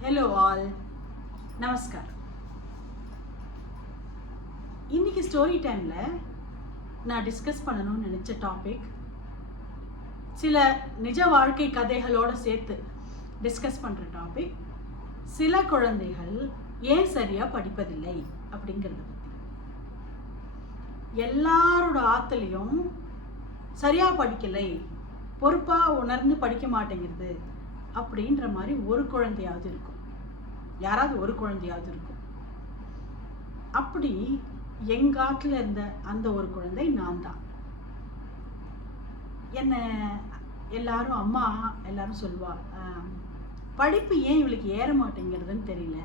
Hello all நமஸ்கார் இன்னைக்கு story டைமில் நான் டிஸ்கஸ் பண்ணணும்னு நினச்ச டாபிக் சில நிஜ வாழ்க்கை கதைகளோடு சேர்த்து டிஸ்கஸ் பண்ணுற டாபிக் சில குழந்தைகள் ஏன் சரியாக படிப்பதில்லை அப்படிங்கிறத பற்றி எல்லாரோட ஆத்துலேயும் சரியாக படிக்கலை பொறுப்பாக உணர்ந்து படிக்க மாட்டேங்கிறது அப்படின்ற மாதிரி ஒரு குழந்தையாவது இருக்கும். யாராவது ஒரு குழந்தையாவது இருக்கும். அப்படி எங்காட்டில் இருந்த அந்த ஒரு குழந்தை நான் தான். என்ன எல்லாரும் அம்மா எல்லாரும் சொல்லுவா படிப்பு ஏன் இவளுக்கு ஏற மாட்டேங்கிறதுன்னு தெரியல.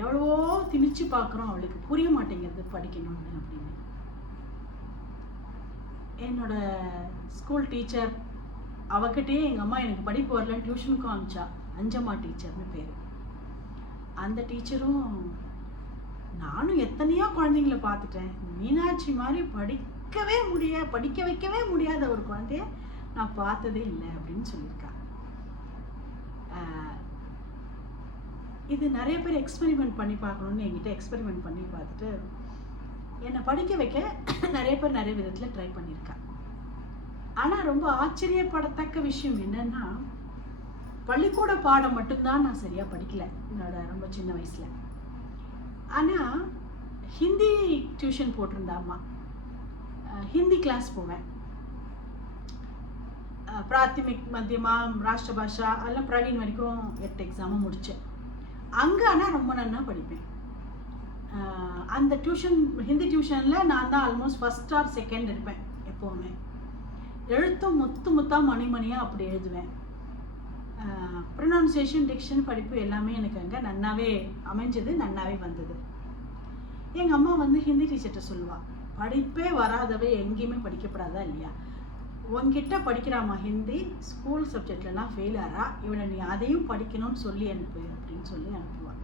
எவ்வளவோ திணிச்சு பார்க்குறோம் அவளுக்கு புரிய மாட்டேங்கிறது படிக்கணும்னு அப்படின்னு. என்னோட ஸ்கூல் டீச்சர் அவகிட்டயே எங்கள் அம்மா எனக்கு படிப்பு வரலன்னு டியூஷனுக்கும் அனுப்பிச்சா. அஞ்சம்மா டீச்சர்னு பேர். அந்த டீச்சரும் நானும் எத்தனையோ குழந்தைங்கள பார்த்துட்டேன். மீனாட்சி மாதிரி படிக்கவே முடிய படிக்க வைக்கவே முடியாத ஒரு குழந்தைய நான் பார்த்ததே இல்லை அப்படின்னு சொல்லியிருக்கா. இது நிறைய பேர் எக்ஸ்பெரிமெண்ட் பண்ணி பார்க்கணுன்னு என்கிட்ட எக்ஸ்பெரிமெண்ட் பண்ணி பார்த்துட்டு என்னை படிக்க வைக்க நிறைய பேர் நிறைய விதத்தில் ட்ரை பண்ணியிருக்காங்க ஆனால் ரொம்ப ஆச்சரியப்படத்தக்க விஷயம் என்னன்னா பள்ளிக்கூட பாடம் மட்டும்தான் நான் சரியாக படிக்கல என்னோட ரொம்ப சின்ன வயசில். ஆனால் ஹிந்தி டியூஷன் போட்டிருந்தாம்மா ஹிந்தி கிளாஸ் போவேன். பிராத்திமிக் மத்தியமா ராஷ்டிர பாஷா அதெல்லாம் பிரவீன் வரைக்கும் எட்டு எக்ஸாமும் முடித்தேன் அங்கே ஆனால் ரொம்ப நன்னா படிப்பேன். அந்த டியூஷன் ஹிந்தி டியூஷனில் நான் தான் ஆல்மோஸ்ட் ஃபஸ்ட் ஆர் செகண்ட் இருப்பேன் எப்போவுமே. எழுத்தும் முத்து முத்தா மணிமணியாக அப்படி எழுதுவேன். ப்ரொனவுன்சியேஷன் டிக்ஷன் படிப்பு எல்லாமே எனக்கு அங்கே நன்னாவே அமைஞ்சது நன்னாவே வந்தது. எங்கள் அம்மா வந்து ஹிந்தி டீச்சர்கிட்ட சொல்லுவாள் படிப்பே வராதவை எங்கேயுமே படிக்கப்படாதா இல்லையா? உன்கிட்ட படிக்கிறாமா ஹிந்தி ஸ்கூல் சப்ஜெக்ட்லலாம் ஃபெயில் ஆறா? இவனை நீ அதையும் படிக்கணும்னு சொல்லி அனுப்பு அப்படின்னு சொல்லி அனுப்புவாள்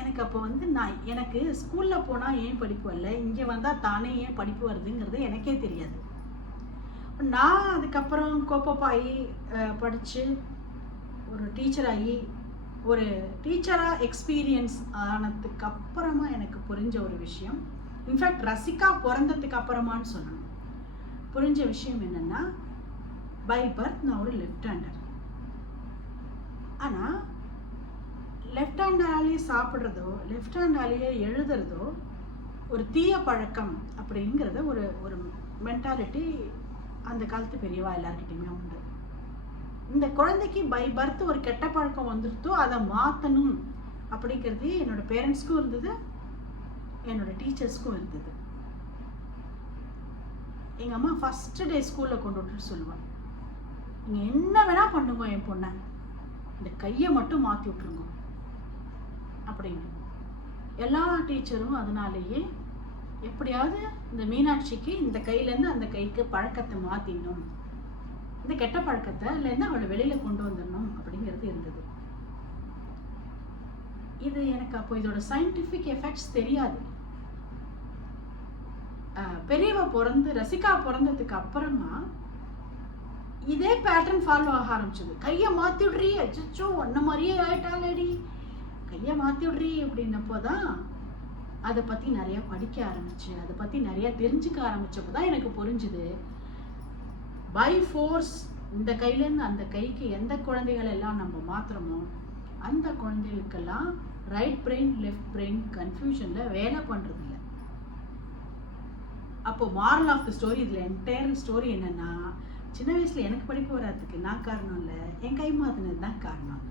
எனக்கு அப்போ வந்து நான் எனக்கு ஸ்கூலில் போனால் ஏன் படிப்பு வரல? இங்கே வந்தால் தானே ஏன் படிப்பு வருதுங்கிறது எனக்கே தெரியாது. நான் அதுக்கப்புறம் கோப்பப்பாகி படித்து ஒரு டீச்சராகி ஒரு டீச்சராக எக்ஸ்பீரியன்ஸ் ஆனதுக்கு அப்புறமா எனக்கு புரிஞ்ச ஒரு விஷயம். இன்ஃபேக்ட் ரசிகா பிறந்ததுக்கு அப்புறமான்னு சொல்லணும். புரிஞ்ச விஷயம் என்னென்னா பை பர்த் நான் ஒரு லெஃப்ட் ஹேண்டர் ஆனால் லெஃப்ட் ஹேண்டாலேயே சாப்பிட்றதோ லெஃப்ட் ஹேண்டாலேயே எழுதுறதோ ஒரு தீய பழக்கம் அப்படிங்கிறத ஒரு ஒரு மென்டாலிட்டி அந்த காலத்து பெரியவா எல்லார்கிட்டையுமே உண்டு. இந்த குழந்தைக்கு பை பர்த் ஒரு கெட்ட பழக்கம் வந்துருத்தோ அதை மாற்றணும் அப்படிங்கிறது என்னோட பேரண்ட்ஸ்க்கும் இருந்தது என்னோட டீச்சர்ஸ்க்கும் இருந்தது. எங்கள் அம்மா ஃபஸ்ட்டு டே ஸ்கூலில் கொண்டு விட்டுட்டு சொல்லுவாள் நீங்கள் என்ன வேணால் பண்ணுங்க என் பொண்ணை. இந்த கையை மட்டும் மாற்றி விட்ருங்க அப்படின்னு எல்லா டீச்சரும் அதனாலேயே எப்படியாவது இந்த மீனாட்சிக்கு இந்த கையிலேருந்து அந்த கைக்கு பழக்கத்தை மாற்றிடணும் இந்த கெட்ட பழக்கத்தை இல்லைன்னா அவளை வெளியில் கொண்டு வந்துடணும் அப்படிங்கிறது இருந்தது. இது எனக்கு அப்போ இதோட சயின்டிஃபிக் எஃபெக்ட்ஸ் தெரியாது. ஆஹ் பெரியவ பிறந்து ரசிகா பிறந்ததுக்கு அப்புறமா இதே பேட்டர்ன் ஃபாலோ ஆக ஆரம்பிச்சது. கையை மாற்றி விடுறீ அச்சோ ஒன்ன மாதிரியே ஆயிட்டாளேடி. கையை மாற்றி விடுறீ அப்படின்னப்போ தான் அதை பற்றி நிறைய படிக்க ஆரம்பிச்சு அதை பற்றி நிறைய தெரிஞ்சுக்க ஆரம்பிச்சப்போ தான் எனக்கு புரிஞ்சுது. பை ஃபோர்ஸ் இந்த கையிலேருந்து அந்த கைக்கு எந்த குழந்தைகள் எல்லாம் நம்ம மாற்றுறோமோ அந்த குழந்தைகளுக்கெல்லாம் ரைட் பிரெயின் லெஃப்ட் பிரெயின் கன்ஃபியூஷனில் வேலை பண்ணுறது இல்லை அப்போ மாரல் ஆஃப் த ஸ்டோரி இதில் என்டையர் ஸ்டோரி என்னென்னா சின்ன வயசில் எனக்கு படிப்பு வராதுக்கு நான் காரணம் இல்லை என் கை மாத்தினது தான் காரணம்.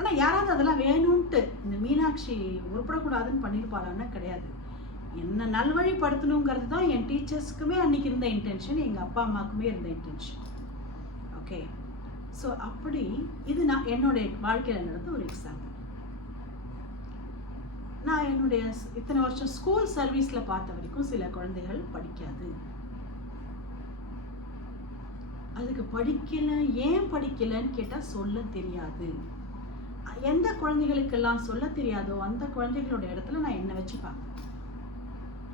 ஆனால் யாராவது அதெல்லாம் வேணும்ன்ட்டு இந்த மீனாட்சி உருப்படக்கூடாதுன்னு பண்ணியிருப்பாளான்னா கிடையாது. என்ன நல்வழிப்படுத்தணுங்கிறது தான் என் டீச்சர்ஸ்க்குமே அன்னைக்கு இருந்த இன்டென்ஷன் எங்கள் அப்பா அம்மாவுக்குமே இருந்த இன்டென்ஷன் ஓகே ஸோ அப்படி இது நான் என்னுடைய வாழ்க்கையில் நடந்த ஒரு எக்ஸாம்பிள் நான் என்னுடைய இத்தனை வருஷம் ஸ்கூல் சர்வீஸில் பார்த்த வரைக்கும் சில குழந்தைகள் படிக்காது. அதுக்கு படிக்கல ஏன் படிக்கலன்னு கேட்டால் சொல்ல தெரியாது. எந்த குழந்தைகளுக்கெல்லாம் சொல்ல தெரியாதோ அந்த குழந்தைகளோட இடத்துல நான் என்ன வச்சு பார்ப்பேன்.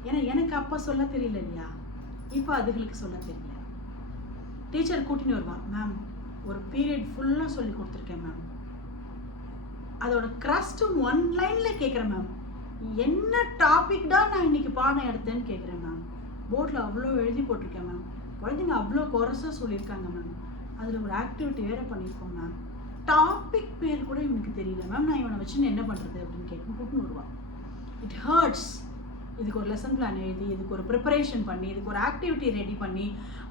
ஏன்னா எனக்கு அப்போ சொல்ல தெரியல இல்லையா? இப்போ அதுகளுக்கு சொல்ல தெரியல. டீச்சர் கூட்டின்னு வருவா மேம் ஒரு பீரியட் ஃபுல்லாக சொல்லி கொடுத்துருக்கேன் மேம் அதோட கிரஸ்ட்டும் ஒன் லைனில் கேட்குறேன் மேம் என்ன டாபிக் தான் நான் இன்னைக்கு பாடம் எடுத்தேன்னு கேட்குறேன் மேம் போர்டில் அவ்வளோ எழுதி போட்டிருக்கேன் மேம் குழந்தைங்க அவ்வளோ குறைசா சொல்லியிருக்காங்க மேம் அதில் ஒரு ஆக்டிவிட்டி வேறு பண்ணியிருக்கோம் மேம் டாபிக் பேர் கூட இவனுக்கு தெரியல. மேம் நான் இவனை வச்சு என்ன பண்ணுறது அப்படின்னு கேட்கும் கூட்டின்னு வருவான். இட் ஹர்ட்ஸ் இதுக்கு ஒரு லெசன் பிளான் எழுதி இதுக்கு ஒரு ப்ரிப்பரேஷன் பண்ணி இதுக்கு ஒரு ஆக்டிவிட்டி ரெடி பண்ணி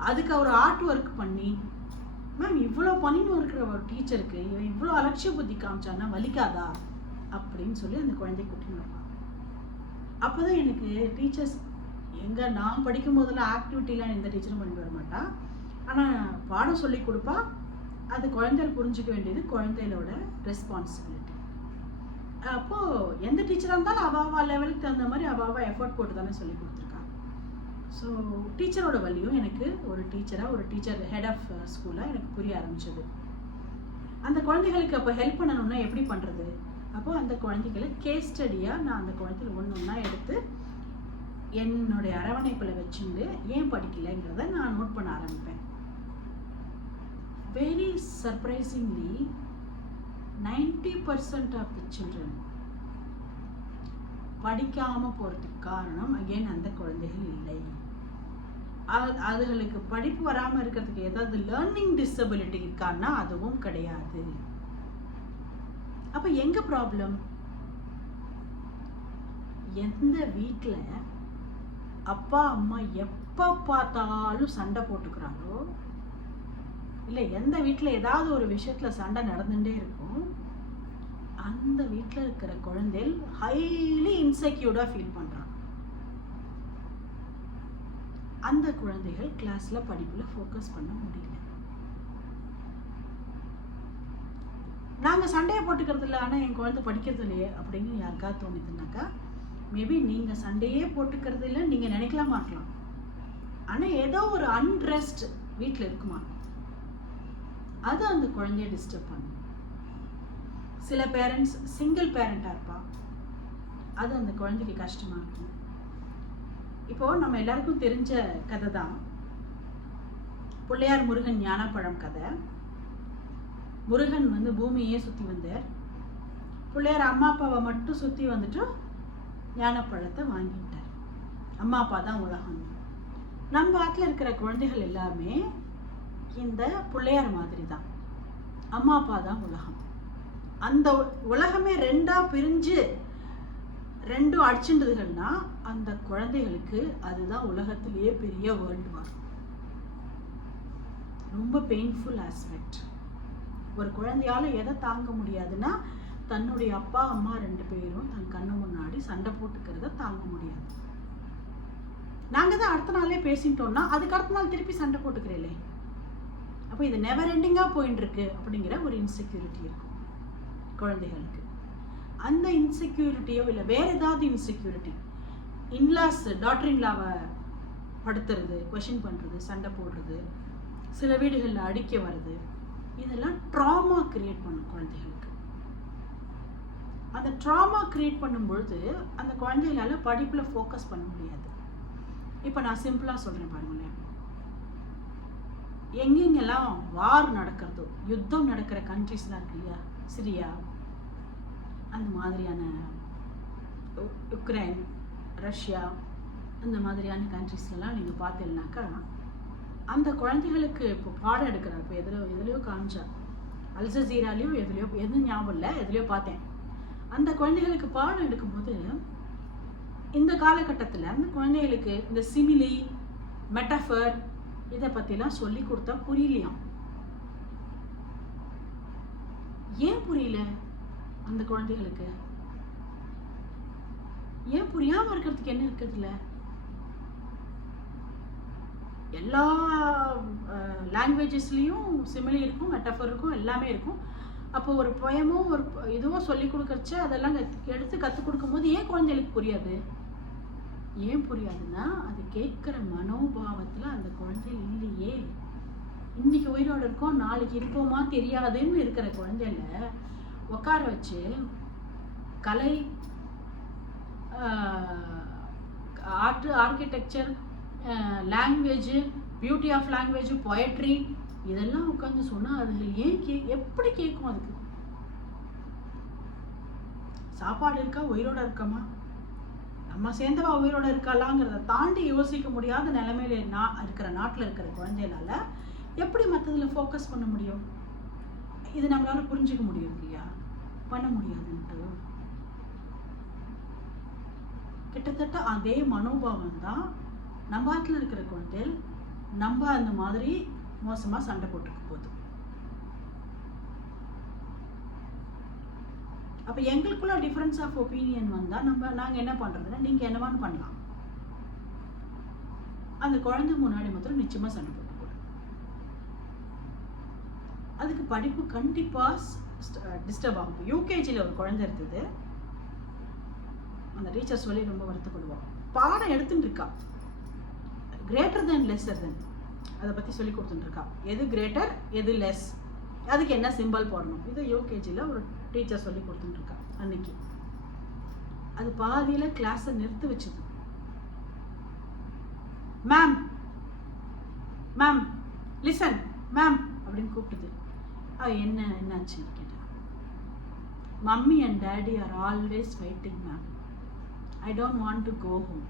அதுக்கு ஒரு ஆர்ட் ஒர்க் பண்ணி. மேம் இவ்வளோ பண்ணின்னு இருக்கிற ஒரு டீச்சருக்கு இவன் இவ்வளோ அலட்சிய புத்தி காமிச்சான்னா வலிக்காதா? அப்படின்னு சொல்லி அந்த குழந்தை கூட்டின்னு வருவான். அப்போ தான் எனக்கு டீச்சர்ஸ் எங்கே நான் படிக்கும் போதெல்லாம் ஆக்டிவிட்டிலாம் எந்த டீச்சரும் பண்ணி வர மாட்டா. ஆனால் பாடம் சொல்லி கொடுப்பா. அது குழந்தைகள் புரிஞ்சுக்க வேண்டியது குழந்தைகளோட ரெஸ்பான்சிபிலிட்டி அப்போது எந்த டீச்சராக இருந்தாலும் அவாவா லெவலுக்கு தகுந்த மாதிரி அவாவா எஃபர்ட் போட்டு தானே சொல்லி கொடுத்துருக்காங்க. ஸோ டீச்சரோட வழியும் எனக்கு ஒரு டீச்சராக ஒரு டீச்சர் ஹெட் ஆஃப் ஸ்கூலாக எனக்கு புரிய ஆரம்பிச்சது. அந்த குழந்தைகளுக்கு அப்போ ஹெல்ப் பண்ணணும்னா எப்படி பண்ணுறது அப்போ அந்த குழந்தைகளை கேஸ் ஸ்டடியாக நான் அந்த குழந்தைகள் ஒன்று ஒன்றா எடுத்து என்னுடைய அரவணைப்பில் வச்சுட்டு ஏன் படிக்கலைங்கிறத நான் நோட் பண்ண ஆரம்பிப்பேன். Very surprisingly ninety percent of the children படிக்காமல் போகிறதுக்கு காரணம் அகைன் அந்த குழந்தைகள் இல்லை. அது- அதுகளுக்கு படிப்பு வராமல் இருக்கிறதுக்கு ஏதாவது லேர்னிங் டிசபிலிட்டி இருக்கான்னா அதுவும் கிடையாது. அப்போ எங்கே ப்ராப்ளம் எந்த வீட்டில் அப்பா அம்மா எப்போ பார்த்தாலும் சண்டை போட்டுக்கிறாங்களோ இல்லை எந்த வீட்டில் ஏதாவது ஒரு விஷயத்தில் சண்டை நடந்துகிட்டே இருக்கும் அந்த வீட்டில் இருக்கிற குழந்தைகள் ஹைலி இன்செக்யூர்டாக ஃபீல் பண்ணுறான் அந்த குழந்தைகள் கிளாஸில் படிப்பில் ஃபோக்கஸ் பண்ண முடியல. நாங்கள் சண்டையை போட்டுக்கிறது இல்லை ஆனால் என் குழந்தை படிக்கிறது இல்லையே அப்படின்னு யாருக்கா தோணுதுனாக்கா மேபி நீங்கள் சண்டையே போட்டுக்கிறது இல்லை நீங்கள் நினைக்கலாம் மாட்டலாம் ஆனால் ஏதோ ஒரு அன்ரெஸ்ட் வீட்டில் இருக்குமா? அது அந்த குழந்தைய டிஸ்டர்ப் பண்ணும் சில பேரண்ட்ஸ் சிங்கிள் பேரண்ட்டாக இருப்பா. அது அந்த குழந்தைக்கு கஷ்டமாக இருக்கும். இப்போது நம்ம எல்லாருக்கும் தெரிஞ்ச கதை தான். பிள்ளையார் முருகன் ஞானப்பழம் கதை. முருகன் வந்து பூமியே சுற்றி வந்தார். பிள்ளையார் அம்மா அப்பாவை மட்டும் சுற்றி வந்துட்டு ஞானப்பழத்தை வாங்கிட்டார். அம்மா அப்பா தான் உலகம். நம்ம ஆத்துல இருக்கிற குழந்தைகள் எல்லாமே இந்த பிள்ளையார் மாதிரி தான் அம்மா அப்பா தான் உலகம். அந்த உலகமே ரெண்டா பிரிஞ்சு ரெண்டும் அடிச்சுன்றதுகள்னா அந்த குழந்தைகளுக்கு அதுதான் உலகத்திலேயே பெரிய வேர்ல்டு வார் ரொம்ப பெயின்ஃபுல் ஆஸ்பெக்ட் ஒரு குழந்தையால எதை தாங்க முடியாதுன்னா தன்னுடைய அப்பா அம்மா ரெண்டு பேரும் தன் கண்ணு முன்னாடி சண்டை போட்டுக்கிறத தாங்க முடியாது. நாங்க தான் அடுத்த நாளே பேசிட்டோம்னா அதுக்கு அடுத்த நாள் திருப்பி சண்டை போட்டுக்கிறேன் அப்போ இது நெவர் எண்டிங்காக போயின்னு இருக்கு அப்படிங்கிற ஒரு இன்செக்யூரிட்டி இருக்கும் குழந்தைகளுக்கு. அந்த இன்செக்யூரிட்டியோ இல்லை வேறு ஏதாவது இன்செக்யூரிட்டி இன்லாஸ் டாக்டர் இன்லாவை படுத்துறது கொஷின் பண்ணுறது சண்டை போடுறது சில வீடுகளில் அடிக்க வர்றது இதெல்லாம் ட்ராமா கிரியேட் பண்ணும் குழந்தைகளுக்கு. அந்த ட்ராமா கிரியேட் பண்ணும்பொழுது அந்த குழந்தைகளால் படிப்பில் ஃபோக்கஸ் பண்ண முடியாது. இப்போ நான் சிம்பிளாக சொல்கிறேன் பாருங்களேன். எங்கெங்கெல்லாம் வார் நடக்கிறதோ யுத்தம் நடக்கிற கண்ட்ரிஸ்லாம் இருக்கு இல்லையா? சிரியா அந்த மாதிரியான உ- உக்ரைன் ரஷ்யா அந்த மாதிரியான கண்ட்ரிஸ்லாம் நீங்கள் பார்த்தீங்கன்னாக்கா அந்த குழந்தைகளுக்கு இப்போ பாடம் எடுக்கிறார். இப்போ எதில் எதுலையோ காமிச்சா. அல்சசீராலையோ எதுலையோ எதுவும் ஞாபகம் இல்லை எதுலையோ பார்த்தேன். அந்த குழந்தைகளுக்கு பாடம் எடுக்கும்போது இந்த காலகட்டத்தில் அந்த குழந்தைகளுக்கு இந்த சிமிலி மெட்டஃபர் இதை பற்றிலாம் சொல்லி கொடுத்தா புரியலையாம் ஏன் புரியல அந்த குழந்தைகளுக்கு? ஏன் புரியாம இருக்கிறதுக்கு என்ன இருக்குதுல்ல எல்லா லாங்குவேஜஸ்லேயும் சிமிலி இருக்கும் மெட்டஃபர் இருக்கும் எல்லாமே இருக்கும். அப்போ ஒரு பொயமோ ஒரு இதுவும் இதுவோ சொல்லி கொடுக்கறச்ச அதெல்லாம் எடுத்து கற்றுக் கொடுக்கும்போது ஏன் குழந்தைகளுக்கு புரியாது? ஏன் புரியாதுன்னா அது கேட்குற மனோபாவத்தில் அந்த குழந்தைகள் இல்லையே. இன்னைக்கு உயிரோட இருக்கோம் நாளைக்கு இருப்போமா தெரியாதுன்னு இருக்கிற குழந்தையில உட்கார வச்சு கலை art architecture language beauty of language poetry இதெல்லாம் உட்காந்து சொன்னால் அது ஏன் கே எப்படி கேட்கும் அதுக்கு? சாப்பாடு இருக்கா உயிரோட இருக்கமா? நம்ம சேர்ந்தவா உயிரோட இருக்கலாங்கிறத தாண்டி யோசிக்க முடியாத நிலைமையில நான் இருக்கிற நாட்டில் இருக்கிற குழந்தைகளால எப்படி மற்றதில் ஃபோக்கஸ் பண்ண முடியும்? இது நம்மளால புரிஞ்சுக்க முடியும் இல்லையா? பண்ண முடியாதுன்ட்டு. கிட்டத்தட்ட அதே மனோபாவம் தான் நம்ம இருக்கிற குழந்தைகள் நம்ம அந்த மாதிரி மோசமாக சண்டை போட்டுக்க போகுது. அப்போ எங்களுக்குள்ள டிஃப்ரென்ஸ் ஆஃப் ஒப்பீனியன் வந்தா நம்ம நாங்க என்ன பண்றதுன்னா நீங்க என்னவான்னு பண்ணலாம். அந்த குழந்தை முன்னாடி மாத்திரம் நிச்சயமா சண்டை போட்டு அதுக்கு படிப்பு கண்டிப்பா டிஸ்டர்ப் ஆகும். யூகேஜியில் ஒரு குழந்தை இருந்தது அந்த டீச்சர் சொல்லி ரொம்ப வருத்தப்படுவோம் பாடம் எடுத்துட்டு இருக்கா. கிரேட்டர் தென் லெஸ்ஸர் தென் அதை பற்றி சொல்லி கொடுத்துட்டு இருக்கா. எது கிரேட்டர் எது லெஸ் அதுக்கு என்ன சிம்பல் போடணும்? இது யூகேஜியில் ஒரு டீச்சர் சொல்லி கொடுத்துட்டுருக்கா அன்னைக்கு. அது பாதியில் கிளாஸை நிறுத்தி வச்சுது. மேம் மேம் லிசன் மேம் அப்படின்னு கூப்பிட்டுது. அவ என்ன என்னாச்சுன்னு கேட்டா mummy and daddy are always waiting ma'am I don't want to go home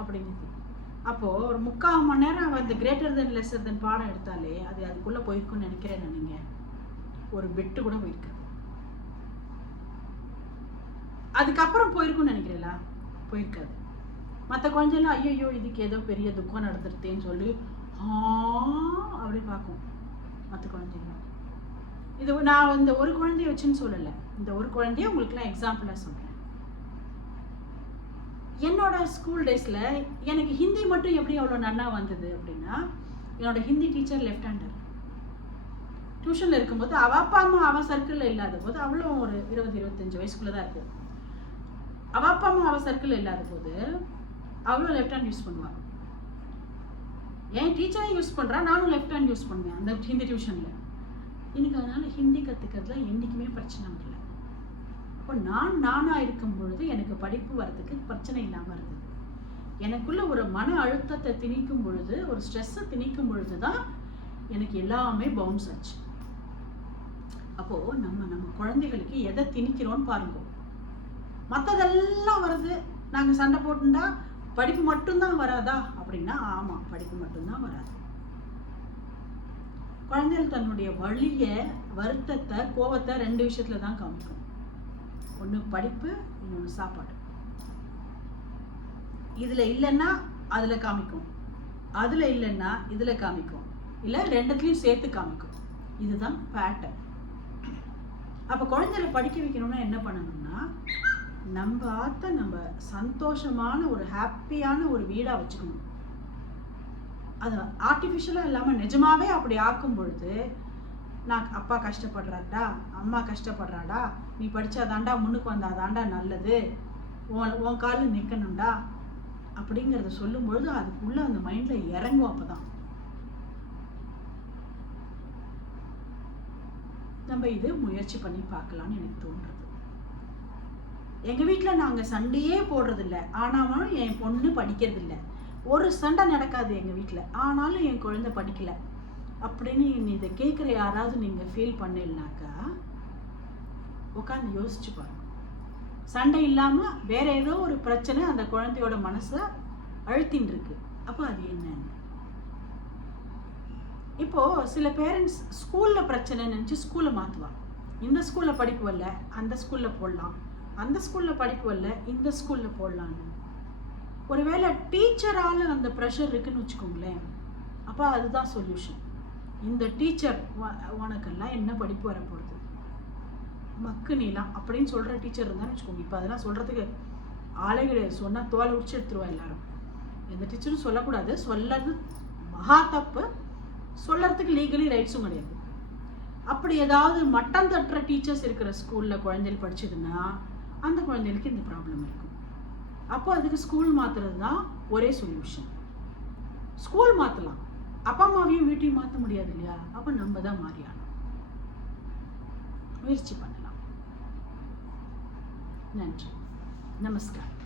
அப்படிங்குது அப்போது ஒரு முக்கால் மணி நேரம் அவ இந்த கிரேட்டர் தென் லெஸ்ஸர் தென் பாடம் எடுத்தாலே அது அதுக்குள்ளே போயிருக்குன்னு நினைக்கிறேன் நீங்கள் ஒரு பெட்டு கூட போயிருக்காது. அதுக்கப்புறம் போயிருக்கும்னு நினைக்கிறீங்களா போயிருக்காது. மற்ற குழந்தைலாம் ஐயோ இதுக்கு ஏதோ பெரிய துக்கம் நடந்துருத்தேன்னு சொல்லி ஆ அப்படி பார்க்கும் மற்ற குழந்தைங்களாம் இது நான் இந்த ஒரு குழந்தைய வச்சுன்னு சொல்லலை. இந்த ஒரு குழந்தைய உங்களுக்குலாம் எக்ஸாம்பிளாக சொல்கிறேன் என்னோட ஸ்கூல் டேஸில் எனக்கு ஹிந்தி மட்டும் எப்படி அவ்வளோ நன்னா வந்தது அப்படின்னா என்னோட ஹிந்தி டீச்சர் லெஃப்ட் ஹேண்டர் டியூஷனில் இருக்கும்போது அவள் அப்பா அம்மா அவள் சர்க்கிளில் இல்லாத போது அவளும் ஒரு இருபது இருபத்தஞ்சு வயசுக்குள்ளே தான் இருக்குது அவ அப்பா அம்மா அவ சர்க்கிள் இல்லாத போது அவளும் லெஃப்ட் ஹேண்ட் யூஸ் பண்ணுவாள் என் டீச்சரும் யூஸ் பண்ணுறா நானும் லெஃப்ட் ஹேண்ட் யூஸ் பண்ணுவேன் அந்த ஹிந்தி டியூஷனில் எனக்கு அதனால் ஹிந்தி கற்றுக்கிறதுல என்றைக்குமே பிரச்சனை வரல. அப்போ நான் நானாக இருக்கும் பொழுது எனக்கு படிப்பு வர்றதுக்கு பிரச்சனை இல்லாமல் இருந்தது. எனக்குள்ள ஒரு மன அழுத்தத்தை திணிக்கும் பொழுது ஒரு ஸ்ட்ரெஸ்ஸை திணிக்கும் பொழுது தான் எனக்கு எல்லாமே பவுன்ஸ் ஆச்சு. அப்போது நம்ம நம்ம குழந்தைகளுக்கு எதை திணிக்கிறோன்னு பாருங்க. மற்றதெல்லாம் வருது. நாங்கள் சண்டை போட்டுருந்தா படிப்பு மட்டும்தான் வராதா? அப்படின்னா ஆமாம் படிப்பு மட்டும்தான் வராது. குழந்தைகள் தன்னுடைய வழிய வருத்தத்தை கோவத்தை ரெண்டு விஷயத்துல தான் காமிக்கும். ஒன்று படிப்பு இன்னொன்று சாப்பாடு. இதுல இல்லைன்னா அதுல காமிக்கும். அதுல இல்லைன்னா இதுல காமிக்கும். இல்ல ரெண்டுத்துலயும் சேர்த்து காமிக்கும். இதுதான் பேட்டர்ன் அப்ப குழந்தைகளை படிக்க வைக்கணும்னா என்ன பண்ணணும்னா நம்ம ஆத்த நம்ம சந்தோஷமான ஒரு ஹாப்பியான ஒரு வீடாக வச்சுக்கணும். அது ஆர்டிஃபிஷியலாக இல்லாமல் நிஜமாவே அப்படி ஆக்கும் பொழுது நான் அப்பா கஷ்டப்படுறாடா அம்மா கஷ்டப்படுறாடா நீ படித்தாதாண்டா முன்னுக்கு வந்தாதாண்டா நல்லது உன் உன் காலில் நிற்கணும்டா அப்படிங்கிறத சொல்லும் பொழுது அந்த மைண்டில் இறங்கும் அப்பதான். நம்ம இது முயற்சி பண்ணி பார்க்கலான்னு எனக்கு தோன்றுறது எங்கள் வீட்டில் நாங்கள் சண்டையே போடுறதில்ல. ஆனாலும் என் பொண்ணு படிக்கிறதில்ல. ஒரு சண்டை நடக்காது எங்கள் வீட்டில் ஆனாலும் என் குழந்தை படிக்கலை. அப்படின்னு இதை கேட்குற யாராவது நீங்கள் ஃபீல் பண்ணலனாக்கா உட்காந்து யோசிச்சு பாருங்க. சண்டை இல்லாமல் வேற ஏதோ ஒரு பிரச்சனை அந்த குழந்தையோட மனசை அழுத்தின்னு இருக்கு அப்போ அது என்னன்னு இப்போ சில பேரண்ட்ஸ் ஸ்கூலில் பிரச்சனை நினச்சி ஸ்கூலை மாற்றுவாங்க இந்த ஸ்கூலில் படிப்பு வரல அந்த ஸ்கூலில் போடலாம். அந்த ஸ்கூலில் படிப்பு வரல இந்த ஸ்கூலில் போடலான்னு. ஒருவேளை டீச்சரால் அந்த ப்ரெஷர் இருக்குன்னு வச்சுக்கோங்களேன். அப்போ அதுதான் சொல்யூஷன் இந்த டீச்சர் உனக்கெல்லாம் என்ன படிப்பு வரப்போகுது மக்கு நீலாம் அப்படின்னு சொல்கிற டீச்சர் இருந்தான்னு வச்சுக்கோங்க. இப்போ அதெல்லாம் சொல்றதுக்கு ஆளே கிடையாது. சொன்னால் தோலை உடிச்சு எடுத்துருவா எல்லாரும். எந்த டீச்சரும் சொல்லக்கூடாது. சொல்லது மகா தப்பு. சொல்லறதுக்கு லீகலி ரைட்ஸும் கிடையாது. அப்படி ஏதாவது மட்டம் தட்டுற டீச்சர்ஸ் இருக்கிற ஸ்கூல்ல குழந்தைகள் படிச்சதுன்னா அந்த குழந்தைகளுக்கு இந்த ப்ராப்ளம் இருக்கும். அப்போ அதுக்கு ஸ்கூல் மாத்துறது தான் ஒரே சொல்யூஷன் ஸ்கூல் மாற்றலாம் அப்பா அம்மாவையும் வீட்டையும் மாற்ற முடியாது இல்லையா? அப்போ நம்ம தான் மாறியானோம் முயற்சி பண்ணலாம். நன்றி. நமஸ்காரம்.